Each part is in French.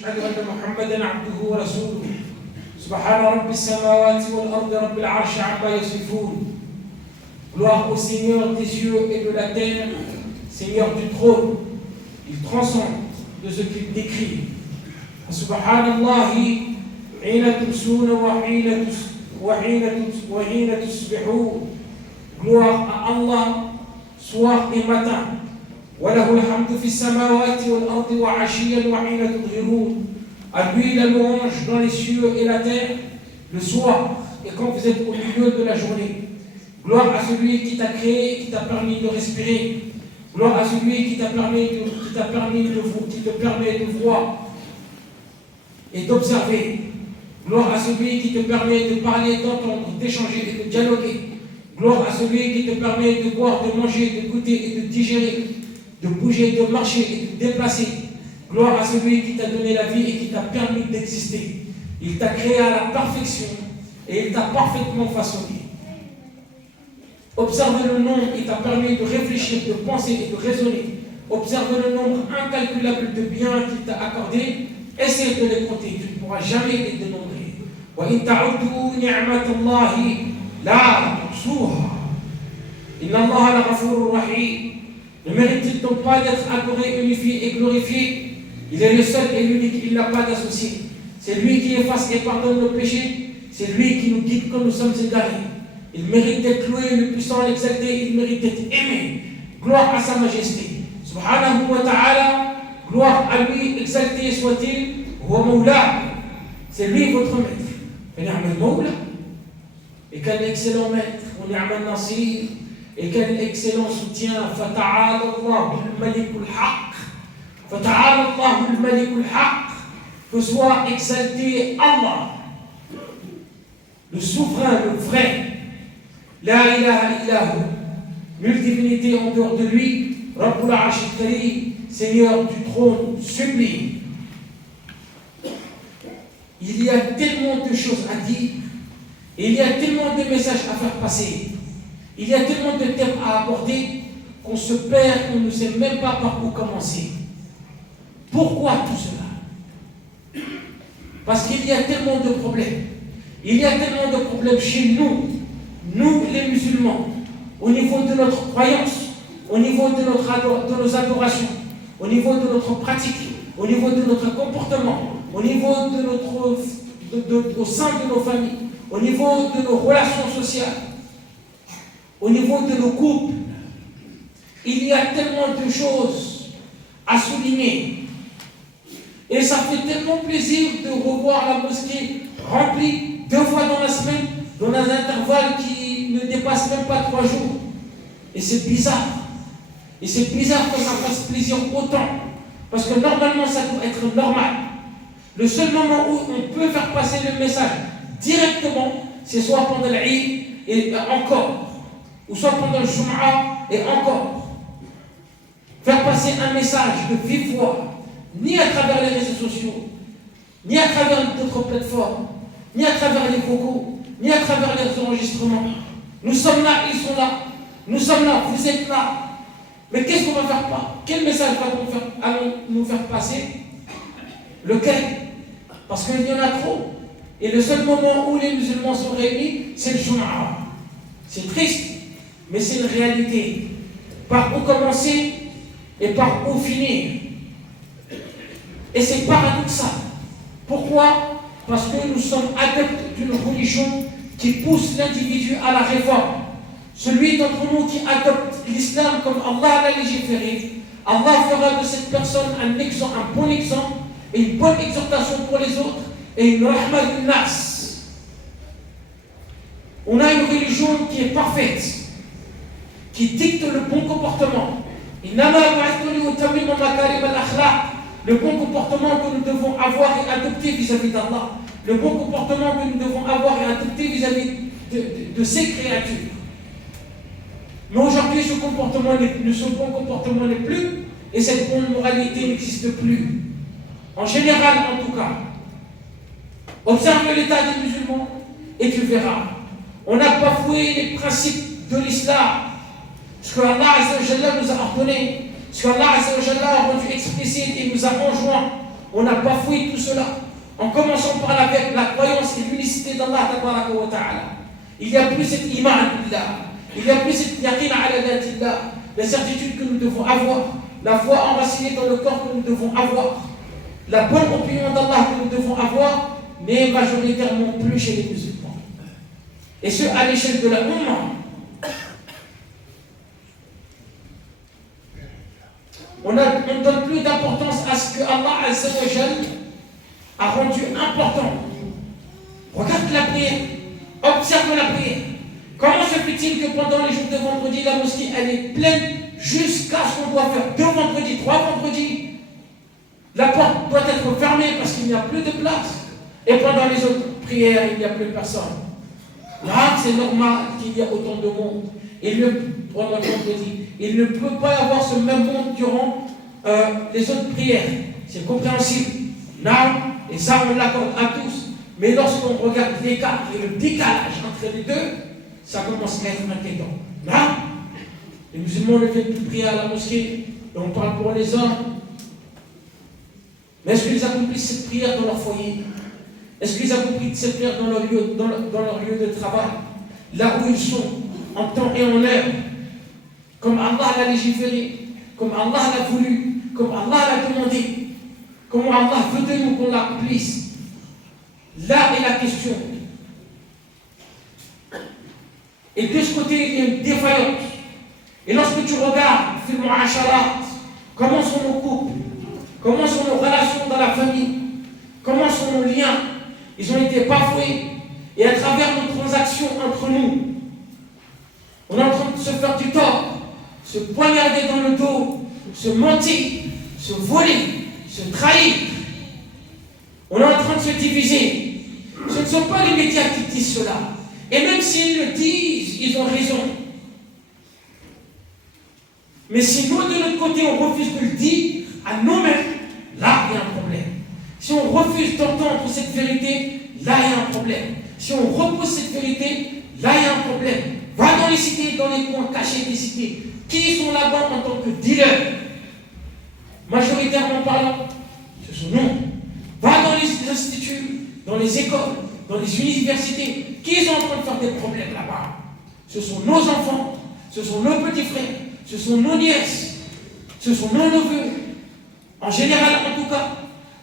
أشهد أن محمدًا عبده ورسوله سبحان رب السماوات والأرض رب العرش عما يصفون. Gloire au Seigneur des cieux et de la terre, Seigneur du trône. Il transcende de ce qu'il décrit. Subhanallahi hina tumsuna wa hina tusbihun. Gloire à Allah, soir et matin. وله الحمد في السماوات والأرض وعشيا وحين تظهرون. À lui la louange dans les cieux et la terre, le soir et quand vous êtes au milieu de la journée. Gloire à celui qui t'a créé, qui t'a permis de respirer. Gloire à celui qui te permet de voir et d'observer. Gloire à celui qui te permet de parler, d'entendre, d'échanger et de dialoguer. Gloire à celui qui te permet de boire, de manger, de goûter et de digérer, de bouger, de marcher et de déplacer. Gloire à celui qui t'a donné la vie et qui t'a permis d'exister. Il t'a créé à la perfection et il t'a parfaitement façonné. Observe le nombre qui t'a permis de réfléchir, de penser et de raisonner. Observe le nombre incalculable de biens qu'il t'a accordé. Essaie de les compter, tu ne pourras jamais les dénombrer. وَإِن تَعُدُّوا نِعْمَةَ اللَّهِ لَا تُحْصُوهَا إِنَّ اللَّهَ لَغَفُورٌ رَحِيمٌ. Ne mérite-t-il donc pas d'être adoré, unifié et glorifié? Il est le seul et l'unique, il n'a pas d'associé. C'est lui qui efface et pardonne nos péchés. C'est lui qui nous guide quand nous sommes égarés. Il mérite d'être loué, le puissant, l'exalté, il mérite d'être aimé. Gloire à sa majesté. Subhanahu wa ta'ala, gloire à lui, exalté soit-il. Wa Mawla, c'est lui votre maître. Et ni'mal Mawla. Et quel excellent maître. Wa ni'mal Nasir. Et quel excellent soutien. Fata'ala Allahu al-Malikul Haq. Fata'ala Allahu al-Malikul Haq. Que soit exalté Allah, le souverain, le vrai. La ilaha illahu, nulle divinité en dehors de lui, Rabbul Arsh al-Karim, Seigneur du trône sublime. Il y a tellement de choses à dire, et il y a tellement de messages à faire passer, il y a tellement de thèmes à aborder qu'on se perd, qu'on ne sait même pas par où commencer. Pourquoi tout cela? Parce qu'il y a tellement de problèmes. Il y a tellement de problèmes chez nous les musulmans, au niveau de notre croyance, au niveau de nos adorations, au niveau de notre pratique, au niveau de notre comportement, au niveau au sein de nos familles, au niveau de nos relations sociales, au niveau de nos couples. Il y a tellement de choses à souligner. Et ça fait tellement plaisir de revoir la mosquée remplie 2 fois dans la semaine, dans un intervalle qui ne dépasse même pas 3 jours. Et c'est bizarre. Et c'est bizarre que ça fasse plaisir autant. Parce que normalement, ça doit être normal. Le seul moment où on peut faire passer le message directement, c'est soit pendant l'Eid et encore, ou soit pendant le Jum'a et encore. Faire passer un message de vive voix, ni à travers les réseaux sociaux, ni à travers d'autres plateformes, ni à travers les vocaux, ni à travers les enregistrements. Nous sommes là, ils sont là. Nous sommes là, vous êtes là. Mais qu'est-ce qu'on va faire pas? Quel message allons nous faire passer? Lequel? Parce qu'il y en a trop. Et le seul moment où les musulmans sont réunis, c'est le Jum'a. C'est triste, mais c'est une réalité. Par où commencer et par où finir? Et c'est paradoxal. Pourquoi? Parce que nous sommes adeptes d'une religion qui pousse l'individu à la réforme. Celui d'entre nous qui adopte l'islam comme Allah l'a légiféré, Allah fera de cette personne un bon exemple et une bonne exhortation pour les autres et une rahma du nas. On a une religion qui est parfaite, qui dicte le bon comportement. Le bon comportement que nous devons avoir et adopter vis-à-vis d'Allah. Le bon comportement que nous devons avoir et adopter vis-à-vis de ses créatures. Mais aujourd'hui, ce bon comportement n'est plus, et cette bonne moralité n'existe plus. En général, en tout cas. Observe l'état des musulmans, et tu verras. On a bafoué les principes de l'islam. Ce que Allah Azza wa Jalla nous a ordonné, ce que Allah Azza wa Jalla a rendu explicite et nous a enjoint. on a bafoué tout cela. En commençant par la croyance et l'unicité d'Allah tabaraka wa ta'ala. Il n'y a plus cette iman billah. Il n'y a plus cette yaqin ala dhatillah. La certitude que nous devons avoir. La foi enracinée dans le corps que nous devons avoir. La bonne opinion d'Allah que nous devons avoir n'est majoritairement plus chez les musulmans. Et ce, à l'échelle de la Ummah. On ne donne plus d'importance à ce que Allah Azza wa Jal a rendu important. Regarde la prière, observe la prière. Comment se fait-il que pendant les jours de vendredi, la mosquée elle est pleine jusqu'à ce qu'on doit faire 2 vendredis, 3 vendredis? La porte doit être fermée parce qu'il n'y a plus de place. Et pendant les autres prières, il n'y a plus personne. Là, c'est normal qu'il y ait autant de monde. Pendant le vendredi, il ne peut pas y avoir ce même monde durant les autres prières. C'est compréhensible. Là, et ça on l'accorde à tous. Mais lorsqu'on regarde l'écart et le décalage entre les deux, ça commence à être inquiétant. Là, les musulmans ne viennent plus prier à la mosquée, et on parle pour les hommes. Mais est-ce qu'ils accomplissent cette prière dans leur foyer? Est-ce qu'ils accomplissent cette prière dans leur lieu de travail? Là où ils sont, en temps et en heure, comme Allah l'a légiféré, comme Allah l'a voulu, comme Allah l'a demandé, comment Allah veut de nous qu'on l'accomplisse. Là est la question. Et de ce côté, il y a une défaillance. Et lorsque tu regardes, fil mu'asharat, comment sont nos couples, comment sont nos relations dans la famille, comment sont nos liens, ils ont été bafoués. Et à travers nos transactions entre nous, on est en train de se faire du tort, se poignarder dans le dos, se mentir, se voler, se trahir. On est en train de se diviser. Ce ne sont pas les médias qui disent cela. Et même s'ils le disent, ils ont raison. Mais si nous, de notre côté, on refuse de le dire à nous-mêmes, là, il y a un problème. Si on refuse d'entendre cette vérité, là, il y a un problème. Si on repousse cette vérité, là, il y a un problème. Va dans les cités, dans les coins cachés des cités. Qui sont là-bas en tant que dealers? Majoritairement parlant, ce sont nous. Va dans les instituts, dans les écoles, dans les universités. Qui sont en train de faire des problèmes là-bas? Ce sont nos enfants, ce sont nos petits frères, ce sont nos nièces, ce sont nos neveux. En général, en tout cas,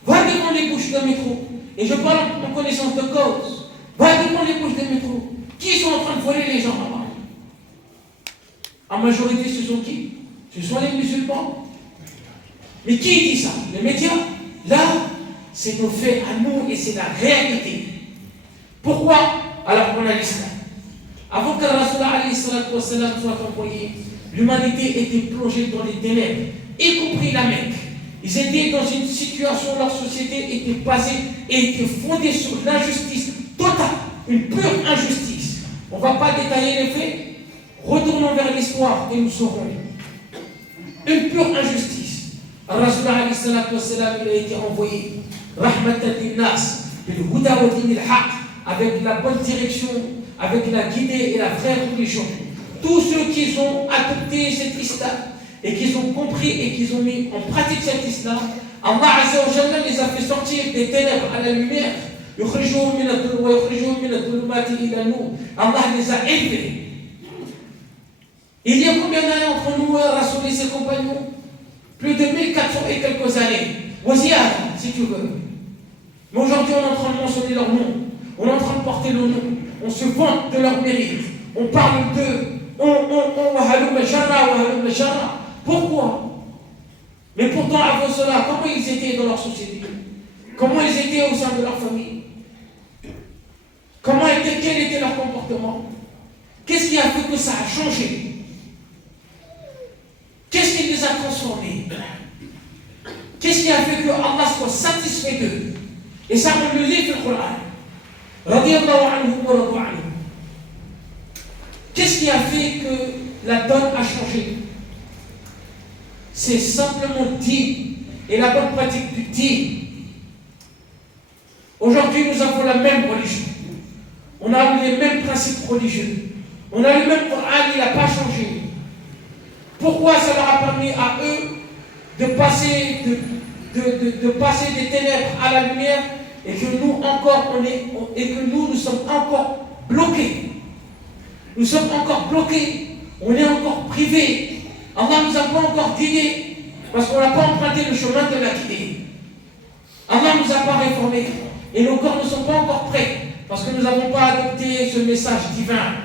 va devant les bouches de métro. Et je parle en connaissance de cause. Va devant les bouches de métro. Qui sont en train de voler les gens là-bas? En majorité, ce sont qui? Ce sont les musulmans. Mais qui dit ça? Les médias? Là, c'est nos faits à nous et c'est la réalité. Pourquoi? Alors qu'on a l'islam. Avant que Rasulullah soit envoyé, l'humanité était plongée dans les ténèbres, y compris la Mecque. Ils étaient dans une situation, leur société était basée et était fondée sur l'injustice totale, une pure injustice. On ne va pas détailler les faits, retournons vers l'histoire et nous saurons. Une pure injustice. Rasulullah il a été envoyé rahmatan linnas bil huda wa din al-haq, avec la bonne direction, avec la guidée et la vraie religion. Tous ceux qui ont adopté cet islam et qui ont compris et qui ont mis en pratique cet islam, Allah Azza wa Jalla les a fait sortir des ténèbres à la lumière. Allah les a élevés. Il y a combien d'années entre nous, Rasoul et ses compagnons? Plus de 1400 et quelques années. Waziyad, si tu veux. Mais aujourd'hui, on est en train de mentionner leur nom. On est en train de porter le nom. On se vante de leur mérite. On parle d'eux. Pourquoi? Mais pourtant, avant cela, comment ils étaient dans leur société? Comment ils étaient au sein de leur famille? Quel était leur comportement? Qu'est-ce qui a fait que ça a changé? Qu'est-ce qui les a transformés? Qu'est-ce qui a fait que Allah soit satisfait d'eux? Et ça, on le lit dans le Coran. Radiyallahu anhu wa radu anhu. Qu'est-ce qui a fait que la donne a changé? C'est simplement le dîn et la bonne pratique du dîn. Aujourd'hui, nous avons la même religion. On a les mêmes principes religieux. On a le même Coran, il n'a pas changé. Pourquoi ça leur a permis à eux de passer de de passer des ténèbres à la lumière et que nous sommes encore bloqués. Nous sommes encore bloqués. On est encore privés. Allah ne nous a pas encore guidés parce qu'on n'a pas emprunté le chemin de la guidée. Allah ne nous a pas réformés. Et nos corps ne sont pas encore prêts parce que nous n'avons pas adopté ce message divin.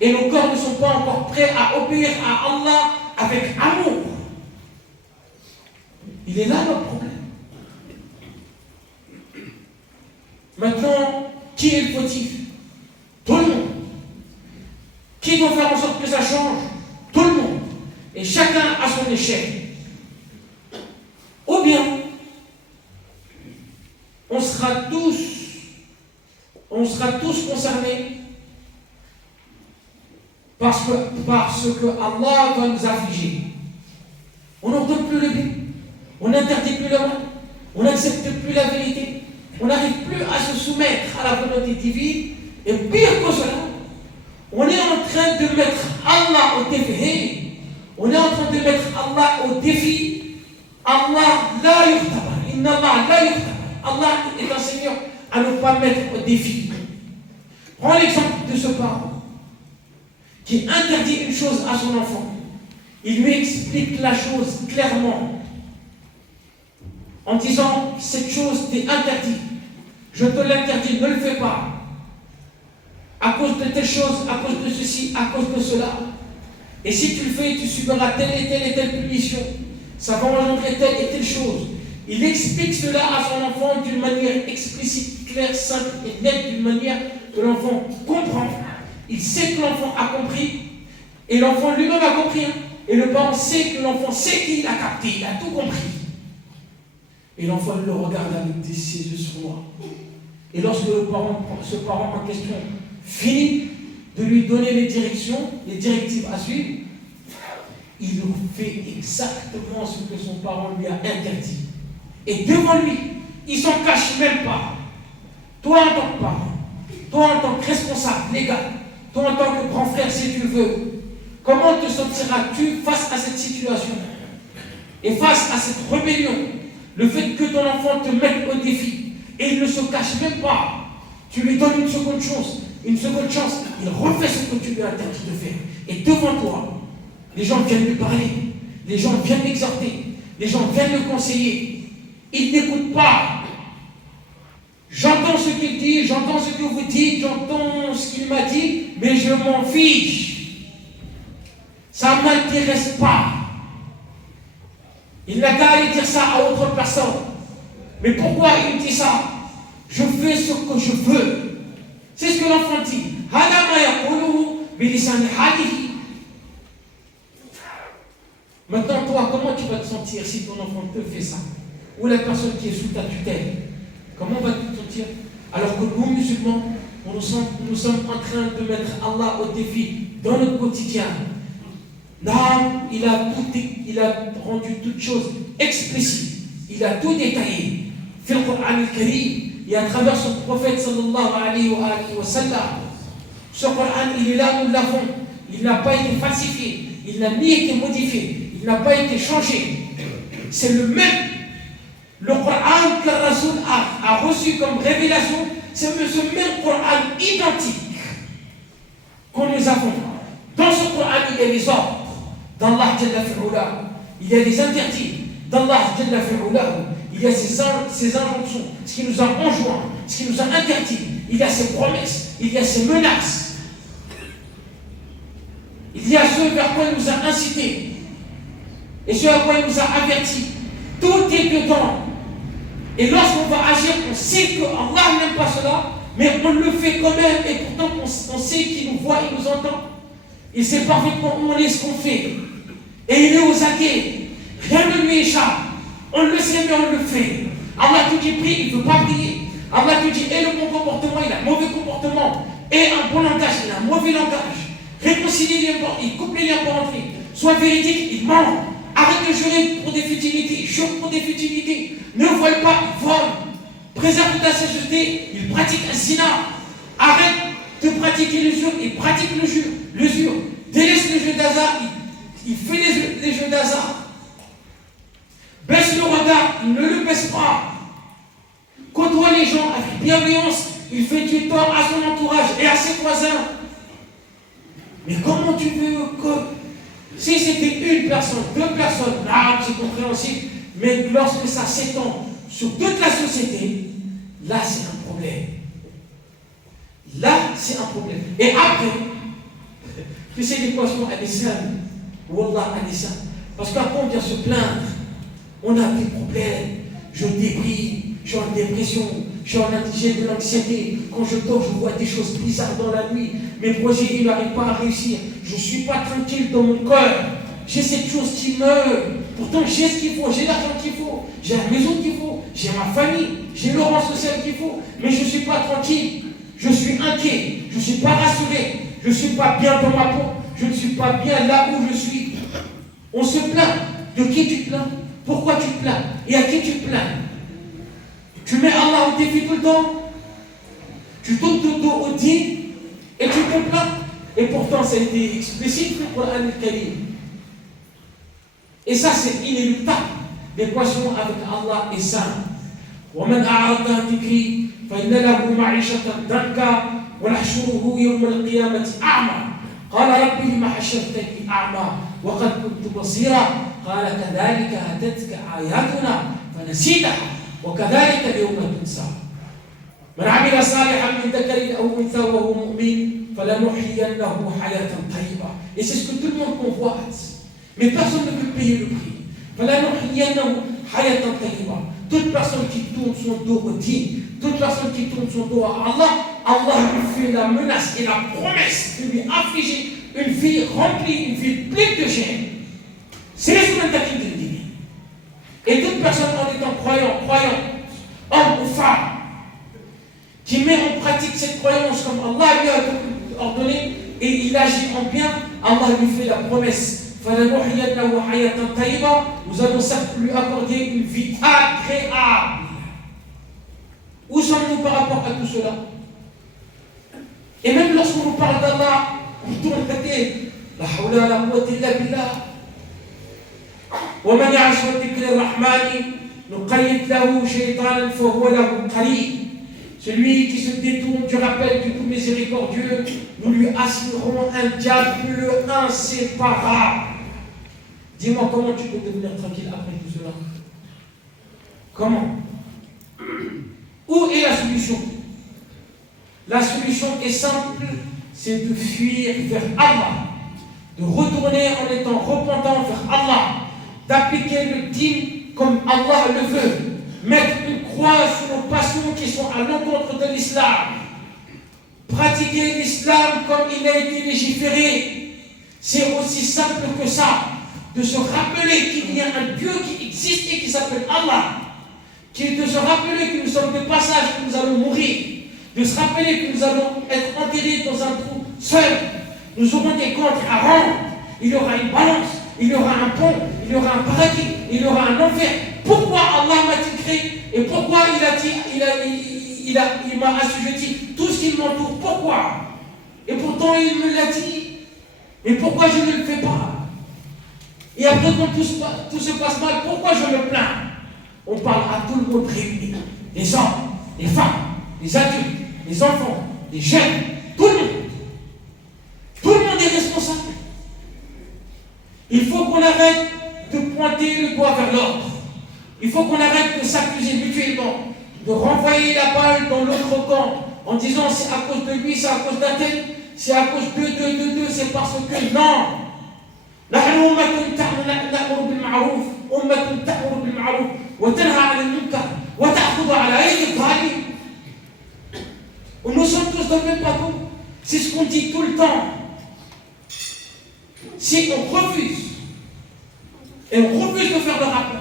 Et nos corps ne sont pas encore prêts à obéir à Allah avec amour. Il est là notre problème. Maintenant, qui est le fautif? Tout le monde. Qui doit faire en sorte que ça change? Tout le monde. Et chacun à son échelle. Ou bien, on sera tous concernés parce que Allah va nous affliger. On n'ordonne plus le bien, on n'interdit plus le mal, on n'accepte plus la vérité, on n'arrive plus à se soumettre à la volonté divine, et pire que cela, on est en train de mettre Allah au défi. On est en train de mettre Allah au défi. Allah la yuhtaba, inna Allah la yuhtaba. Allah est un Seigneur à ne pas mettre au défi. Prends l'exemple de ce parent qui interdit une chose à son enfant. Il lui explique la chose clairement en disant cette chose t'est interdite. Je te l'interdis, ne le fais pas. À cause de telle chose, à cause de ceci, à cause de cela. Et si tu le fais, tu subiras telle et telle punition. Ça va engendrer telle et telle chose. Il explique cela à son enfant d'une manière explicite, claire, simple et nette, d'une manière que l'enfant comprend. Il sait que l'enfant a compris, et l'enfant lui-même a compris. Et le parent sait que l'enfant sait qu'il a capté, il a tout compris. Et l'enfant le regarde avec ses yeux sourds. Et lorsque ce parent en question finit de lui donner les directives à suivre, il fait exactement ce que son parent lui a interdit. Et devant lui, il ne s'en cache même pas. Toi en tant que parent, toi en tant que responsable légal, toi en tant que grand frère si tu veux, comment te sentiras-tu face à cette situation et face à cette rébellion? Le fait que ton enfant te mette au défi et il ne se cache même pas, tu lui donnes une seconde chance, il refait ce que tu lui as interdit de faire. Et devant toi, les gens viennent lui parler, les gens viennent l'exhorter, les gens viennent le conseiller. Il n'écoute pas. J'entends ce qu'il dit, j'entends ce que vous dites, j'entends ce qu'il m'a dit, mais je m'en fiche. Ça ne m'intéresse pas. Il n'a qu'à aller dire ça à autre personne. Mais pourquoi il dit ça? Je fais ce que je veux. C'est ce que l'enfant dit. Maintenant, toi, comment tu vas te sentir si ton enfant te fait ça? Ou la personne qui est sous ta tutelle? Comment vas-tu te sentir? Alors que nous, musulmans, nous sommes en train de mettre Allah au défi dans notre quotidien. Non, il a rendu toutes choses explicites. Il a tout détaillé. Dans le Coran al-Karim, et à travers son prophète sallallahu alayhi wa sallam. Ce Coran, il est là, nous l'avons. Il n'a pas été falsifié. Il n'a ni été modifié. Il n'a pas été changé. C'est le même. Le Coran que Rasoul a reçu comme révélation, c'est ce même Coran identique que nous avons. Dans ce Coran, il y a les ordres d'Allah Jalla fi'ula. Il y a les interdits d'Allah Jalla fi'ula. Il y a ses injonctions, ce qui nous a enjoint, ce qui nous a interdit. Il y a ses promesses, il y a ses menaces. Il y a ce vers quoi il nous a incité et ce à quoi il nous a averti. Tout est dedans. Et lorsqu'on va agir, on sait que Allah n'aime pas cela, mais on le fait quand même, et pourtant on sait qu'il nous voit, il nous entend. Il sait parfaitement où on est, ce qu'on fait. Et il est aux aguets. Rien ne lui échappe. On le sait, mais on le fait. Allah te dit prie, il ne veut pas prier. Allah te dit et le bon comportement, il a un mauvais comportement. Et un bon langage, il a un mauvais langage. Réconcilie les bords, il coupe les liens pour entrer. Sois véridique, il ment. Arrête de jurer pour des futilités, jure pour des futilités. Ne vole pas, il vole. Préserve ta sainteté, il pratique un zina. Arrête de pratiquer l'usure, il pratique l'usure. Délaisse le jeu d'hasard, il fait les jeux d'hasard. Baisse le regard, il ne le baisse pas. Côtoie les gens avec bienveillance, il fait du tort à son entourage et à ses voisins. Mais comment tu veux que... Si c'était une personne, deux personnes, là c'est compréhensible, mais lorsque ça s'étend sur toute la société, là c'est un problème. Là c'est un problème. Et après, tu sais l'équation elle est simple. Wallah elle est simple. Parce qu'après on vient se plaindre. On a des problèmes. Je déprime, je suis en dépression, je suis en indigène de l'anxiété. Quand je dors, je vois des choses bizarres dans la nuit. Mes projets, ils n'arrivent pas à réussir. Je ne suis pas tranquille dans mon cœur. J'ai cette chose qui meurt. Pourtant, j'ai ce qu'il faut, j'ai l'argent qu'il faut, j'ai la maison qu'il faut, j'ai ma famille, j'ai le rang social qu'il faut. Mais je ne suis pas tranquille. Je suis inquiet. Je ne suis pas rassuré. Je ne suis pas bien dans ma peau. Je ne suis pas bien là où je suis. On se plaint. De qui tu te plains? Pourquoi tu te plains? Et à qui tu te plains? Tu mets Allah au défi tout le temps. Tu tournes ton dos au dîn et tu te plains. Et pourtant, ça a été explicite dans le Coran al-Karim. Et ça, c'est inéluctable. L'équation avec Allah est simple. وَمَنْ أَعْرَضَ عَنْ ذِكْرِي فَإِنَّ لَهُ مَعِيشَةً ضَنكًا وَنَحْشُرُهُ يَوْمَ الْقِيَامَةِ أَعْمَى قال رب لم حشرتني أعمى وقد كنت بصيرا قال كذلك أتتك آياتنا فنسيتها وكذلك اليوم تنسى من عمل صالحا من ذكر أو أنثى وهو مؤمن فلنحيينه حياة طيبة. Et c'est ce que tout le monde convoite. Mais personne ne peut payer le prix. فلنحيينه حياة طيبة. Toute personne qui tourne son dos au dîn, toute personne qui tourne son dos à Allah, Allah lui fait la menace et la promesse de lui affliger une vie remplie, une vie pleine de gêne. C'est les semaines d'Akim de Dini. Et toute personne en étant croyant, homme ou femme, qui met en pratique cette croyance comme Allah lui a ordonné et il agit en bien, Allah lui fait la promesse. Nous allons certes lui accorder une vie agréable. Où sommes-nous par rapport à tout cela? Et même lorsqu'on nous parle d'Allah, on tourne la tête. La hawla la quwwata illa billah. ومن يعش عن ذكر الرحمن نقيض له شيطانا فهو له قرين. Celui qui se détourne du rappel du tout miséricordieux, nous lui assurerons un diable inséparable. Dis-moi comment tu peux devenir tranquille après tout cela? Comment? Où est la solution? La solution est simple, c'est de fuir vers Allah, de retourner en étant repentant vers Allah, d'appliquer le dîn comme Allah le veut, mettre une croix sur nos passions qui sont à l'encontre de l'islam, pratiquer l'islam comme il a été légiféré. C'est aussi simple que ça, de se rappeler qu'il y a un Dieu qui existe et qui s'appelle Allah, de se rappeler que nous sommes de passage, que nous allons mourir, de se rappeler que nous allons être enterrés dans un trou seul, nous aurons des comptes à rendre, il y aura une balance, il y aura un pont, il y aura un paradis, il y aura un enfer. Pourquoi Allah m'a-t-il créé et pourquoi il m'a assujetti tout ce qui m'entoure? Pourquoi? Et pourtant il me l'a dit. Et pourquoi je ne le fais pas? Et après quand tout se passe mal, pourquoi je me plains? On parle à tout le monde réuni. Les hommes, les femmes, les adultes, les enfants, les jeunes, tout le monde. Tout le monde est responsable. Il faut qu'on arrête de pointer le doigt vers l'autre. Il faut qu'on arrête de s'accuser mutuellement, de renvoyer la balle dans l'autre camp en disant c'est à cause de lui, c'est à cause d'un tel, c'est à cause de, c'est parce que non. نحن أمة تأمر بالمعروف أمة تأمر بالمعروف وتنهى عن المنكر وتأخذ على أيدي الظالم. Nous sommes tous dans le même bateau. C'est ce qu'on dit tout le temps. Si on refuse, et on refuse de faire le rappel,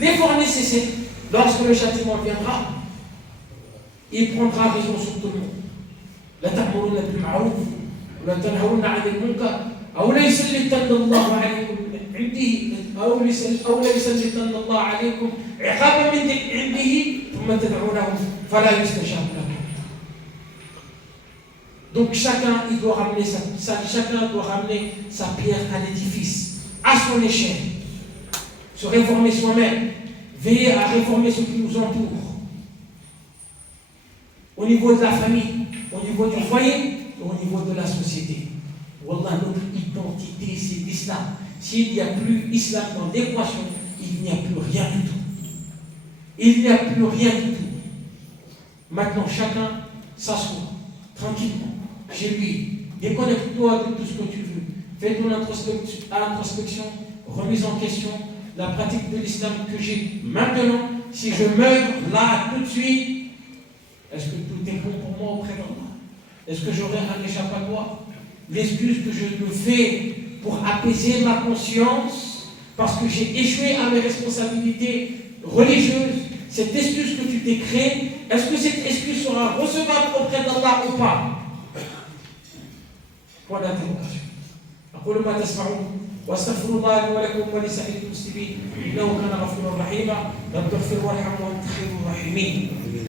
l'effort nécessaire, lorsque le châtiment viendra, il prendra raison sur tout le monde. لا تأمرون بالمعروف ولا تنهون عن المنكر أو ليسلطن الله عليكم عنده أو ليسلطن الله عليكم عقابا من عنده ثم تدعونه فلا يستجاب لكم. Donc chacun doit ramener sa pierre à l'édifice, à son échelle. se réformer soi-même, veiller à réformer ce qui nous entoure. Au niveau de la famille, au niveau du foyer, et au niveau de la société. Wallah, notre identité, c'est l'islam. S'il n'y a plus islam dans l'équation, il n'y a plus rien du tout. Il n'y a plus rien du tout. Maintenant, chacun s'assoit tranquillement chez lui. Déconnecte-toi de tout ce que tu veux. Fais ton introspection, remise en question, la pratique de l'islam que j'ai maintenant. Si je meurs là, tout de suite, est-ce que tout est bon pour moi auprès d'Allah? Est-ce que j'aurai un échappatoire? L'excuse que je me fais pour apaiser ma conscience, parce que j'ai échoué à mes responsabilités religieuses, cette excuse que tu t'es créée, est-ce que cette excuse sera recevable auprès d'Allah ou pas? Point d'interrogation. أقول ما تسمعون واستغفر الله لي ولكم ولسائر المسلمين إنه كان غفورا رحيما رب اغفر وارحم وأنت خير الراحمين.